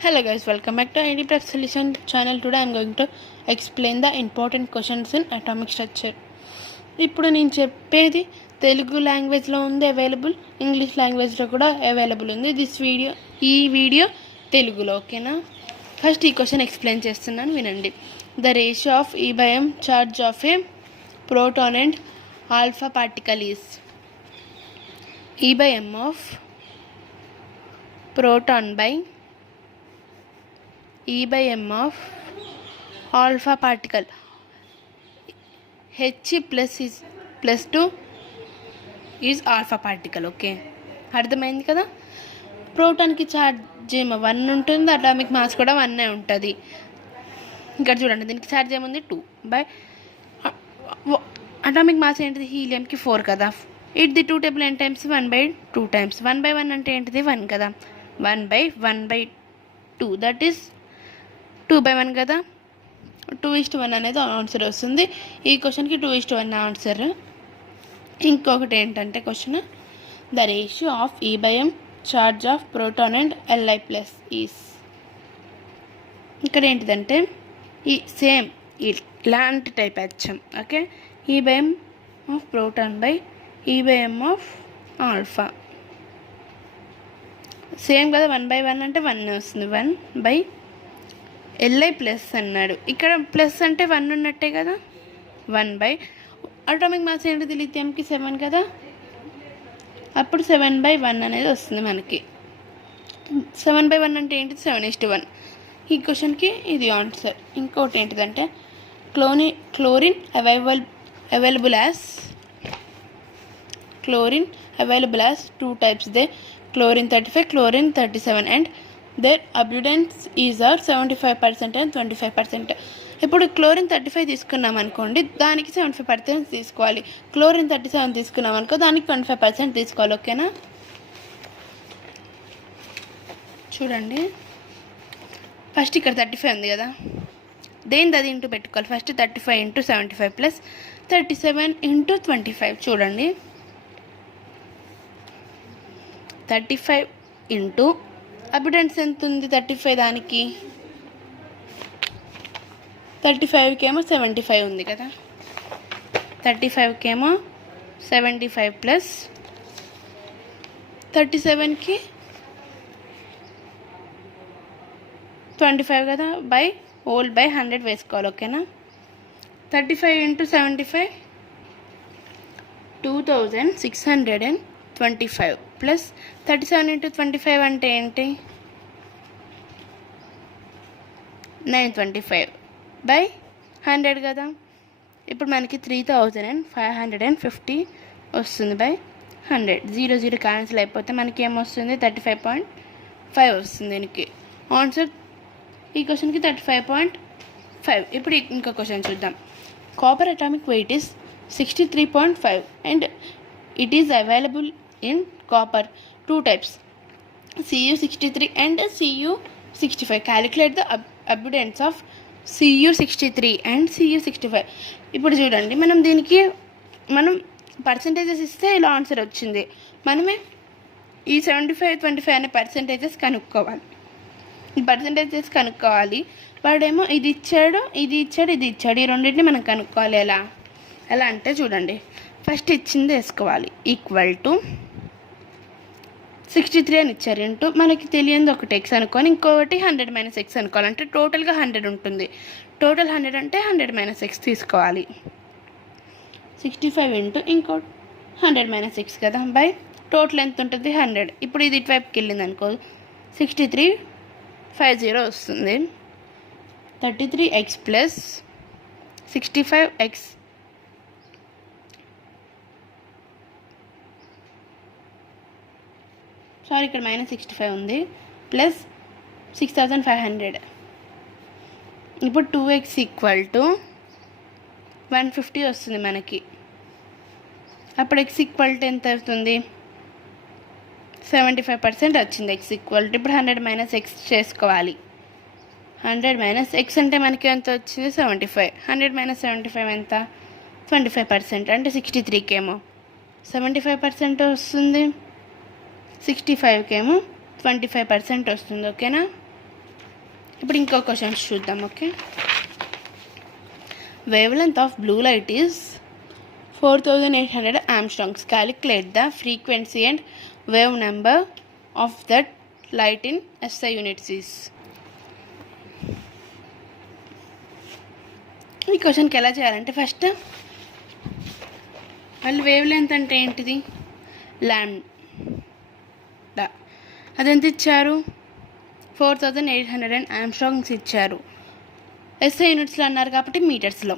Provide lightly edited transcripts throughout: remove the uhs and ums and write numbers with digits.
Hello guys, welcome back to IDPrep Solution channel. Today I am going to explain the important questions in atomic structure. ఇప్పుడు నేను చెప్పేది తెలుగు లాంగ్వేజ్లో ఉంది available, English లాంగ్వేజ్లో కూడా available ఉంది. ఈ వీడియో తెలుగులో, ఓకేనా? ఫస్ట్ ఈ క్వశ్చన్ ఎక్స్ప్లెయిన్ చేస్తున్నాను, వినండి. The ratio of E/m charge of a proton and alpha particle is E/m of proton by E/m of alpha particle. H plus 2 is alpha particle. Okay, అర్థమైంది కదా? ప్రోటాన్కి charge ఏమో 1 ఉంటుంది, atomic mass కూడా 1 ఉంటుంది. ఇక్కడ చూడండి, దీనికి ఛార్జ్ ఏముంది 2 బై అటామిక్ మాస్ ఏంటిది, హీలియంకి 4 కదా. It the 2 table n times 1/2 times 1/1 అంటే ఏంటిది 1 కదా. 1/1/2 దట్ ఈస్ 2/1 కదా. 2:1 అనేది ఆన్సర్ వస్తుంది. ఈ క్వశ్చన్కి 2:1 ఆన్సర్. ఇంకొకటి ఏంటంటే question, the ratio of E/m charge of proton and Li plus is. ఇక్కడ ఏంటిదంటే ఈ సేమ్ ఇలాంటి టైప్ వచ్చాం. Okay, E/m of proton by E/m of alpha same కదా. 1/1 అంటే 1 వస్తుంది. 1/Li ప్లస్ అన్నాడు. ఇక్కడ ప్లస్ అంటే 1 ఉన్నట్టే కదా. 1 అటామిక్ మాస్ ఏంటిది, లిథియంకి 7 కదా. అప్పుడు 7/1 అనేది వస్తుంది మనకి. 7/1 అంటే ఏంటిది, 7:1. ఈ క్వశ్చన్కి ఇది ఆన్సర్. ఇంకోటి ఏంటిదంటే chlorine available as 2 types. They chlorine 35, chlorine 37 and their abundance is 75% and 25%. ఇప్పుడు క్లోరిన్ 35 తీసుకున్నాం అనుకోండి, దానికి 75% తీసుకోవాలి. క్లోరిన్ 37 తీసుకున్నాం అనుకో, దానికి 25% తీసుకోవాలి. ఓకేనా? చూడండి, ఫస్ట్ ఇక్కడ 35 ఉంది కదా, దేనిది ఇంటూ పెట్టుకోవాలి. First 35 × 75 plus 37 × 25. చూడండి, 35 ఇంటూ అబిడెన్స్ ఎంత ఉంది 35, దానికి 35కేమో 75 ఉంది కదా. 35కేమో 75 ప్లస్ 37కి 25 కదా, హోల్ బై 100 వేసుకోవాలి. ఓకేనా? 35 × 75 2625 ప్లస్ 37 × 25 అంటే ఏంటి, 925/100 కదా. ఇప్పుడు మనకి 3550 వస్తుంది 100. 0 క్యాన్సిల్ అయిపోతే మనకి ఏమొస్తుంది, 35.5 వస్తుంది. దీనికి ఆన్సర్ ఈ క్వశ్చన్కి 35.5. ఇప్పుడు ఇంకో క్వశ్చన్ చూద్దాం. Copper atomic weight is 63.5 and it is available in copper 2 types, Cu63 and Cu65. Calculate the abundance of Cu63 and Cu65. ఇప్పుడు చూడండి, మనం పర్సంటేజెస్ ఇస్తే ఇలా ఆన్సర్ వచ్చింది. మనమే ఈ 75-25 అనే పర్సంటేజెస్ కనుక్కోవాలి. ఈ పర్సంటేజెస్ కనుక్కోవాలి. వాడేమో ఇది ఇచ్చాడు, ఇది ఇచ్చాడు. ఈ రెండింటిని మనం కనుక్కోవాలి. ఎలా అంటే చూడండి, ఫస్ట్ ఇచ్చింది వేసుకోవాలి. ఈక్వల్ టు 63 అని ఇచ్చారు ఇంటూ మనకి తెలియదు ఒకటి x అనుకోని, ఇంకొకటి 100 - x అనుకోవాలంటే టోటల్గా 100 ఉంటుంది. టోటల్ 100 అంటే 100 - x తీసుకోవాలి. 65 ఇంటూ ఇంకో 100 - x కదా బై టోటల్ ఎంత ఉంటుంది 100. ఇప్పుడు ఇది ఇటువైపుకి వెళ్ళింది అనుకో, 6350 వస్తుంది. 33x ప్లస్ 65x ఇక్కడ -65 ఉంది ప్లస్ 6500. ఇప్పుడు 2x = 150 వస్తుంది మనకి. అప్పుడు x = ఎంత అవుతుంది, 75% వచ్చింది. x = ఇప్పుడు 100 - x చేసుకోవాలి. 100 - x అంటే మనకి ఎంత వచ్చింది, 75. 100 - 75 ఎంత, 25%. అంటే 63కేమో 75% వస్తుంది, 65కేమో 25% వస్తుంది. ఓకేనా? ఇప్పుడు ఇంకో క్వశ్చన్స్ చూద్దాం. Okay, wavelength of blue light is 4800 Armstrongs. Calculate the frequency and wave number of that light in SI units is. ఈ క్వశ్చన్కి ఎలా చేయాలంటే ఫస్ట్ వాళ్ళు వేవ్ లెంత్ అంటే ఏంటిది, లాంబ్డా, అదెంత ఇచ్చారు, 4800 Armstrongs ఇచ్చారు. SI యూనిట్స్లో అన్నారు కాబట్టి మీటర్స్లో.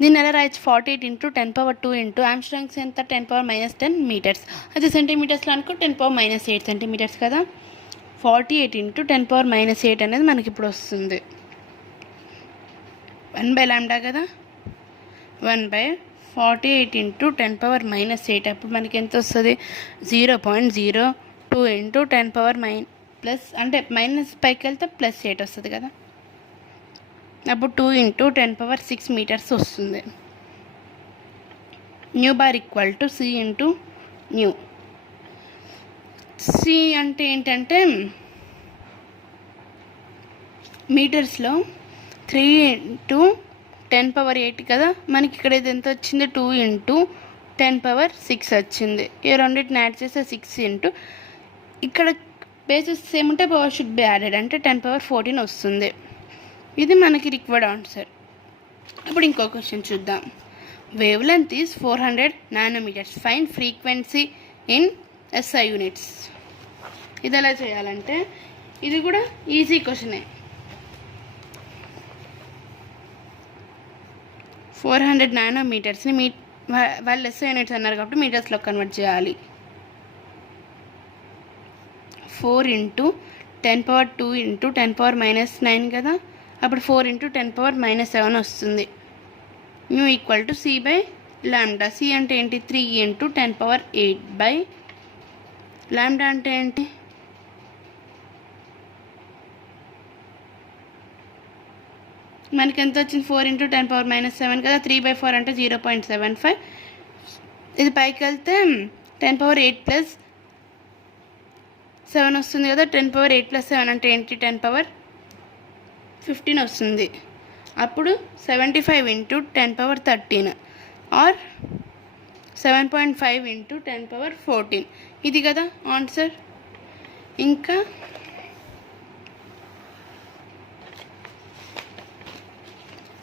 దీన్ని ఎలా రాయొచ్చు, 48 × 10⁻2 ఇంటూ Armstrongs ఎంత, 10⁻−10 మీటర్స్. అయితే సెంటీమీటర్స్లో అనుకో 10⁻−8 సెంటీమీటర్స్ కదా. 48 × 10⁻−8 అనేది మనకి ఇప్పుడు వస్తుంది 1/λ కదా. 1/48 × 10⁻−8 అప్పుడు మనకి ఎంత వస్తుంది, 0.02 × 10⁻⁻, ప్లస్ అంటే మైనస్ పైకి వెళ్తే +8 వస్తుంది కదా. అప్పుడు 2 × 10⁻6 మీటర్స్ వస్తుంది. New bar equal to C × new. C అంటే ఏంటంటే మీటర్స్లో 3 × 10⁸ కదా. మనకి ఇక్కడ ఇది ఎంత వచ్చింది, 2 × 10⁻6 వచ్చింది. ఈ రెండింటిని యాడ్ చేస్తే 6 ఇక్కడ బేసెస్ సేమ్ ఉంటే పవర్ షుడ్ బి యాడెడ్ అంటే 10⁻14 వస్తుంది. ఇది మనకి రిక్వైర్డ్ ఆన్సర్. ఇప్పుడు ఇంకో క్వశ్చన్ చూద్దాం. Wave length is 400 nanometres. Find frequency in SI units. ఇది ఎలా చేయాలంటే ఇది కూడా ఈజీ క్వశ్చనే. 400 నానోమీటర్స్ని వాళ్ళు SI యూనిట్స్ అన్నారు కాబట్టి మీటర్స్లో కన్వర్ట్ చేయాలి. 4 × 10⁻2 × 10⁻−9 కదా. అప్పుడు 4 × 10⁻−7 వస్తుంది. New equal to C/λ. C అంటే ఏంటి, 3 × 10⁻8/λ అంటే ఏంటి, మనకి ఎంత వచ్చింది, 4 × 10⁻−7 కదా. 3/4 అంటే 0.75. ఇది పైకి వెళ్తే 10⁻8 + 7 వస్తుంది కదా. 10⁻8 + 7 అంటే ఏంటి, 10⁻15 వస్తుంది. అప్పుడు 75 × 10⁻13 ఆర్ 7.5 × 10⁻14. ఇది కదా ఆన్సర్. ఇంకా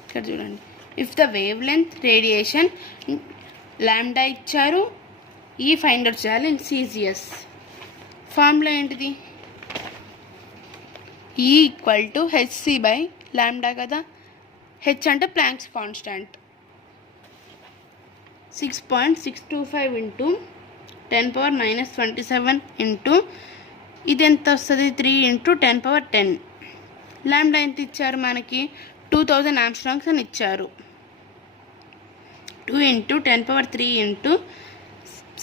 ఇక్కడ చూడండి, if the wave length radiation lambda ఇచ్చారు, ఈ ఫైండ్ అవుట్ చేయాలి ఇన్ CGS. ఫార్ములా ఏంటిది, E = hc/λ కదా. హెచ్ అంటే ప్లాంక్స్ కాన్స్టాంట్. 6.625 × 10⁻−27 ఇది ఎంత వస్తుంది, 3 × 10⁻10. లాంబ్డా ఎంత ఇచ్చారు మనకి, 2000 Armstrongs అని ఇచ్చారు. 2 × 10⁻3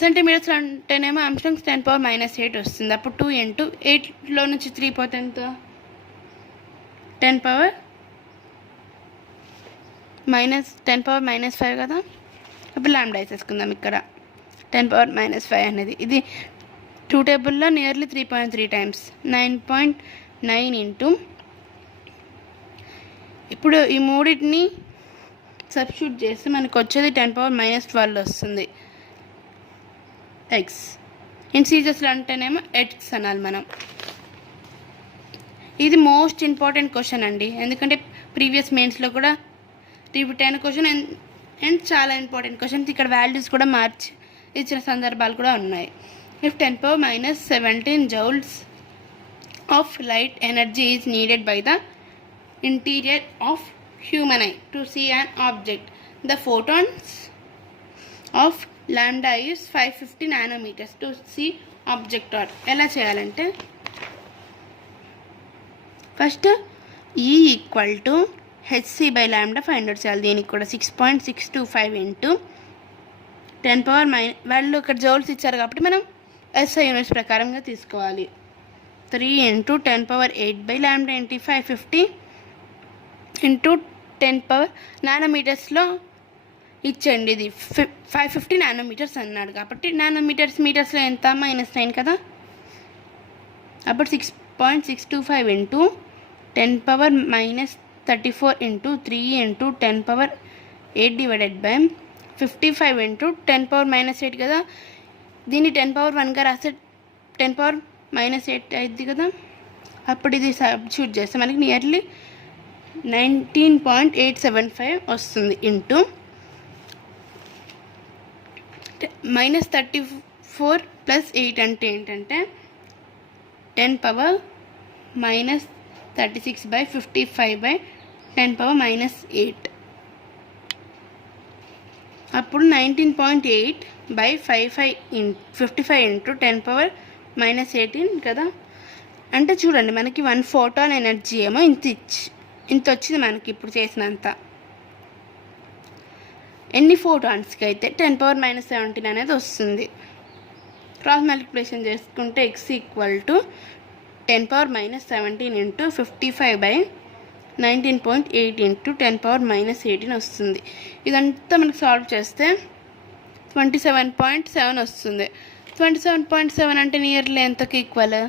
సెంటీమీటర్స్ అంటేనేమో Armstrongs 10⁻−8 వస్తుంది. అప్పుడు 2 × 8లో నుంచి 3 పోతే ఎంత, 10⁻−5 కదా. అప్పుడు లాంబ్డా వేసేసుకుందాం ఇక్కడ. 10⁻−5 అనేది ఇది 2 టేబుల్లో నియర్లీ 3.3 టైమ్స్ 9.9 ఇప్పుడు ఈ మూడింటిని సబ్స్టిట్యూట్ చేస్తే మనకు వచ్చేది 10⁻−12 వస్తుంది. ఎక్స్ ఇన్ సీజెస్లో అంటేనేమో ఎక్స్ అనాలి మనం. ఇది మోస్ట్ ఇంపార్టెంట్ క్వశ్చన్ అండి, ఎందుకంటే ప్రీవియస్ మెయిన్స్లో కూడా రిపీట్ అయిన క్వశ్చన్ అండ్ చాలా ఇంపార్టెంట్ క్వశ్చన్స్. ఇక్కడ వాల్యూస్ కూడా మార్చి ఇచ్చిన సందర్భాలు కూడా ఉన్నాయి. If 10⁻17 joules of light energy is needed by the interior of human eye to see an object, the photons of lambda is 550 nanometers to see object are. ఎలా చేయాలంటే first E = hc/λ find out చేయాలి. దీనికి కూడా 6.625 × 10⁻9 వాళ్ళు ఇక్కడ joules ఇచ్చారు కాబట్టి మనం SI యూనిట్స్ ప్రకారంగా తీసుకోవాలి. 3 × 10⁻8/λ ఏంటి, 550 × 10 నానోమీటర్స్లో ఇచ్చండి. ఇది 550 నానోమీటర్స్ అన్నాడు కాబట్టి మీటర్స్లో ఎంత, -9 కదా. అప్పుడు 6.625 × 10 power minus 34 into 3 into 10 power 8 divided by 55 into 10 power minus 8 కదా. దీన్ని 10 power 1గా రాస్తే 10 power minus 8 అయింది కదా. అప్పుడు ఇది సబ్స్టిట్యూట్ చేస్తే మనకి నియర్లీ 19.875 వస్తుంది ఇంటూ -34 + 8 అంటే ఏంటంటే 10 power minus 36/55/10 power minus 8. అప్పుడు 19.8/55 into 10 power minus 18 కదా. అంటే చూడండి మనకి 1 ఫోటాన్ ఎనర్జీ ఏమో ఇంత వచ్చింది మనకి ఇప్పుడు చేసినంత. ఎన్ని ఫోటాన్స్కి అయితే 10 power minus 17 అనేది వస్తుంది. క్రాస్ మల్టిప్లికేషన్ చేసుకుంటే x = 10 power minus 17 into 55/19.8 into 10 power minus 18 వస్తుంది. ఇదంతా మనకి సాల్వ్ చేస్తే 27.7 వస్తుంది. 27.7 అంటే నియర్లీ ఎంతకి ఈక్వల్?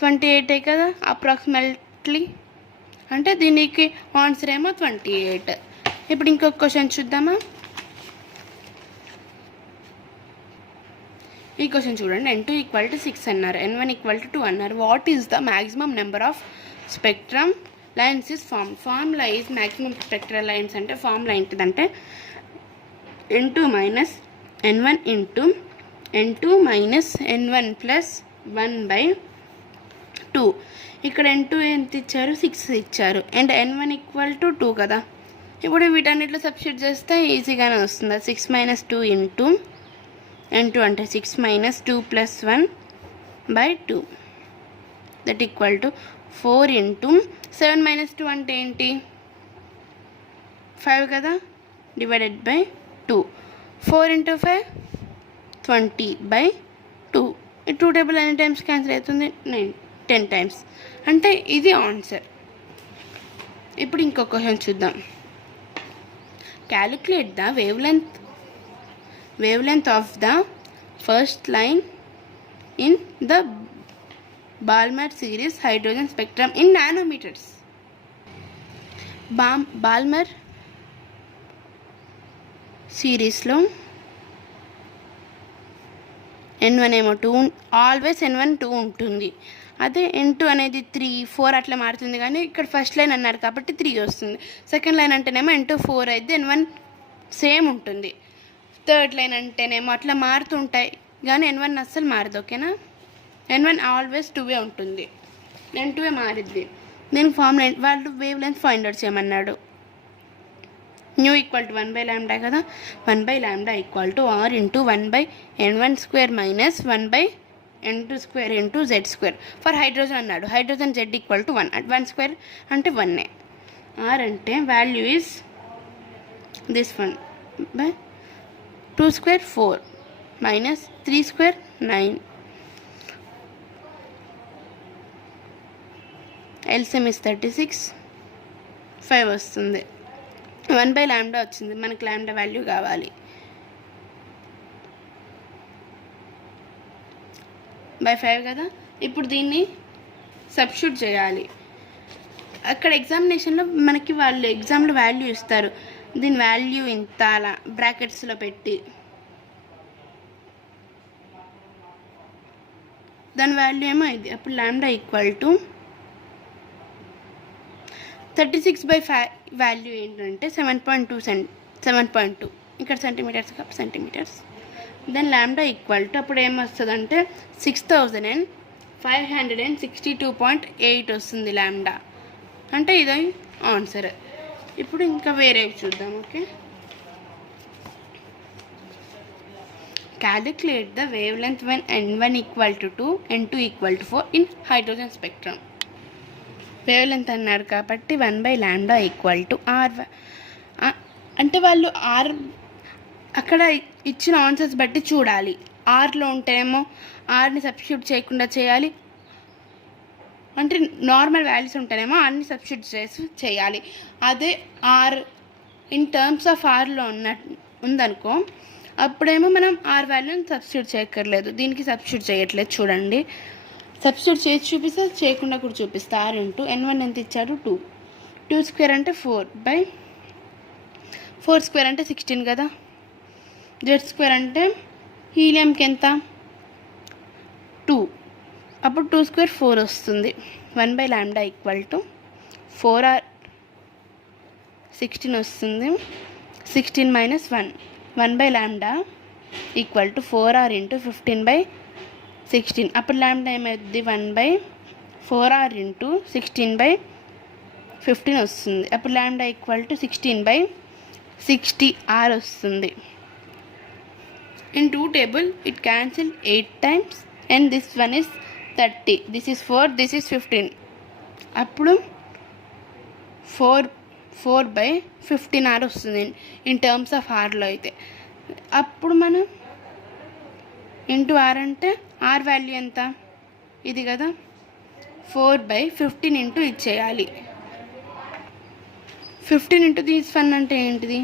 28 కదా అప్రాక్సిమేట్లీ. అంటే దీనికి ఆన్సర్ ఏమో 28. ఇప్పుడు ఇంకొక క్వశ్చన్ చూద్దామా. ఈ క్వశ్చన్ చూడండి. n2 = 6 అన్నారు, n1 = 2 అన్నారు. What is the maximum number of spectrum lines is formula is maximum spectral lines అంటే ఫార్ములా ఏంటిదంటే n2 - n1 into n2 - n1 + 1/2. ఇక్కడ n2 ఎంత ఇచ్చారు? 6 ఇచ్చారు. అండ్ n1 = 2 కదా. ఇప్పుడు వీటన్నిటిలో సబ్స్టిట్యూట్ చేస్తే ఈజీగానే వస్తుంది. 6 - 2 ఇంటూ n2 అంటే 6 - 2 + 1/2 దట్ = 4 ఇంటూ 7 - 2 అంటే ఏంటి? 5 కదా, డివైడెడ్ బై 2. 4 × 5 20/2. ఈ 2 టేబుల్ ఎన్ని టైమ్స్ క్యాన్సిల్ అవుతుంది? 10 టైమ్స్. అంటే ఇది ఆన్సర్. ఇప్పుడు ఇంకొక క్వశ్చన్ చూద్దాం. Calculate the wavelength of the first line in the Balmer series hydrogen spectrum in nanometers. Balmer సిరీస్లో n1 ఏమో 2, ఆల్వేస్ n1 2 ఉంటుంది. అదే n2 అనేది 3, 4 అట్లా మారుతుంది. కానీ ఇక్కడ ఫస్ట్ లైన్ అన్నారు కాబట్టి 3 వస్తుంది. సెకండ్ లైన్ అంటేనేమో n2 4 అయితే n1 సేమ్ ఉంటుంది. థర్డ్ లైన్ అంటేనేమో అట్లా మారుతుంటాయి కానీ n1 అస్సలు మారదు. ఓకేనా. n1 ఆల్వేస్ 2 ఉంటుంది, n2 మారిద్ది. దీనికి ఫార్ములా వాళ్ళు వేవ్ లెంత్ ఫైండ్ అవుట్ చేయమన్నాడు. ν = 1/λ కదా. 1/λ = r × 1/n1² - 1/n2² × z². For hydrogen అన్నాడు. Hydrogen z = 1. 1² అంటే 1. r అంటే value is this 1/2² 4 - 3² 9. LCM is 36. 5 వస్తుంది. 1/λ వచ్చింది. మనకి లాంబ్డా వాల్యూ కావాలి. బై 5 కదా. ఇప్పుడు దీన్ని సబ్స్టిట్యూట్ చేయాలి. అక్కడ ఎగ్జామినేషన్లో మనకి వాళ్ళు ఎగ్జామ్లో వాల్యూ ఇస్తారు. దీని వాల్యూ ఇంత అలా బ్రాకెట్స్లో పెట్టి దాని వాల్యూ ఏమో ఇది. అప్పుడు లాంబ్డా = 36/5 వాల్యూ ఏంటంటే 7.2 ఇక్కడ సెంటీమీటర్స్ కాబట్టి సెంటీమీటర్స్. దెన్ లాంబ్డా = అప్పుడు ఏమొస్తుందంటే 6562.8 వస్తుంది లాంబ్డా. అంటే ఇది ఆన్సర్. ఇప్పుడు ఇంకా వేరేవి చూద్దాం. Okay. Calculate the wave length when n1 = 2 n2 = 4 in hydrogen spectrum. Wave length అన్నాడు కాబట్టి 1/λ = r. అంటే వాళ్ళు r అక్కడ ఇచ్చిన ఆన్సర్స్ బట్టి చూడాలి. ఆర్లో ఉంటేనేమో ఆర్ని సబ్స్టిట్యూట్ చేయకుండా చేయాలి. అంటే నార్మల్ వాల్యూస్ ఉంటేనేమో అన్ని సబ్స్టిట్యూట్ చేయాలి. అదే ఆర్ ఇన్ టర్మ్స్ ఆఫ్ ఆర్లో ఉందనుకో అప్పుడేమో మనం ఆర్ వాల్యూని సబ్స్టిట్యూట్ చేయక్కర్లేదు. దీనికి సబ్స్టిట్యూట్ చేయట్లేదు. చూడండి సబ్స్టిట్యూట్ చేసి చూపిస్తే చేయకుండా కూడా చూపిస్తా. ఆర్ ఇంటూ n1 ఎంత ఇచ్చాడు 2. 2 స్క్వేర్ అంటే 4 స్క్వేర్ అంటే 16 కదా. జెడ్ స్క్వేర్ అంటే హీలియంకి ఎంత 2. అప్పుడు 2 స్క్వేర్ 4 వస్తుంది. 1/λ ఈక్వల్ టు 4r 16 వస్తుంది. 16 minus 1/λ equal to 4r into 15/16. అప్పుడు ల్యాండా ఏమవుతుంది 1/4r ఇంటూ 16/15 వస్తుంది. అప్పుడు ల్యాండా ఈక్వల్ టు 16/60r వస్తుంది. In 2 table it cancel 8 times and this one is 30. This is 4, this is 15. అప్పుడు 4/15r వస్తుంది ఇన్ టర్మ్స్ ఆఫ్ ఆర్లో అయితే. అప్పుడు మనం ఇంటూ ఆర్ అంటే ఆర్ వాల్యూ ఎంత ఇది కదా. 4/15 ఇంటూ ఇచ్చేయాలి. 15 ఇంటూ దిస్ వన్ అంటే ఏంటిది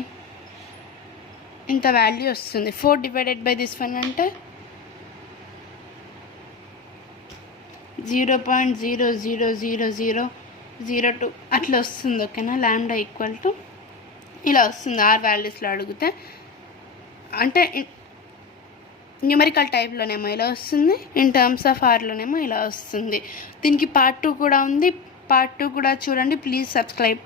ఇంత వాల్యూ వస్తుంది. 4 డివైడెడ్ బై దిస్ వన్ అంటే 0.00002 అట్లా వస్తుంది. ఓకేనా. ల్యాండా ఈక్వల్ టు ఇలా వస్తుంది ఆర్ వాల్యూస్లో అడిగితే. అంటే న్యూమరికల్ టైప్లోనేమో ఇలా వస్తుంది, ఇన్ టర్మ్స్ ఆఫ్ ఆర్లోనేమో ఇలా వస్తుంది. దీనికి పార్ట్ 2 కూడా ఉంది. పార్ట్ 2 కూడా చూడండి. Please subscribe.